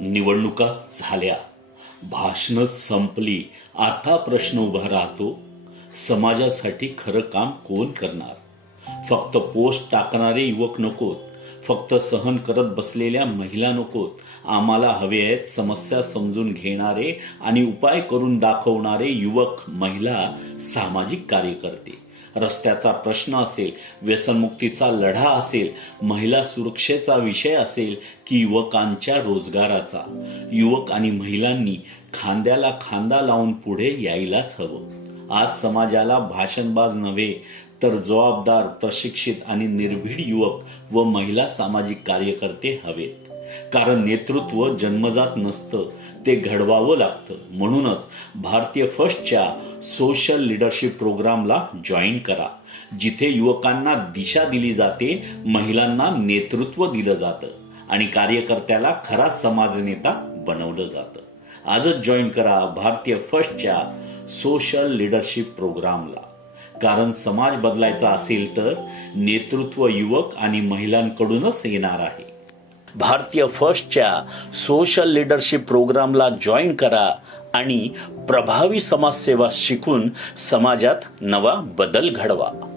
निवडणुका झाल्या, भाषणं संपली. आता प्रश्न उभा राहतो, समाजासाठी खरं काम कोण करणार? फक्त पोस्ट टाकणारे युवक नकोत, फक्त सहन करत बसलेल्या महिला नकोत. आम्हाला हवे आहेत समस्या समजून घेणारे आणि उपाय करून दाखवणारे युवक, महिला, सामाजिक कार्यकर्ते. रस्त्याचा प्रश्न असेल, व्यसनमुक्तीचा लढा असेल, महिला सुरक्षेचा विषय असेल की युवकांच्या रोजगाराचा, युवक आणि महिलांनी खांद्याला खांदा लावून पुढे यायलाच हवं. आज समाजाला भाषणबाज नव्हे तर जबाबदार, प्रशिक्षित आणि निर्भीड युवक व महिला सामाजिक कार्यकर्ते हवेत. कारण नेतृत्व जन्मजात नसतं, ते घडवावं लागतं. म्हणूनच भारतीय फर्स्टच्या सोशल लीडरशिप प्रोग्रामला जॉईन करा, जिथे युवकांना दिशा दिली जाते, महिलांना नेतृत्व दिलं जातं आणि कार्यकर्त्याला खरा समाजनेता बनवलं जातं. आजच जॉईन करा भारतीय फर्स्टच्या सोशल लीडरशिप प्रोग्रामला. कारण समाज बदलायचा असेल तर नेतृत्व युवक आणि महिलांकडूनच येणार आहे. भारतीय फर्स्टच्या सोशल लीडरशिप प्रोग्रामला जॉईन करा आणि प्रभावी समाजसेवा शिकून समाजात नवा बदल घडवा.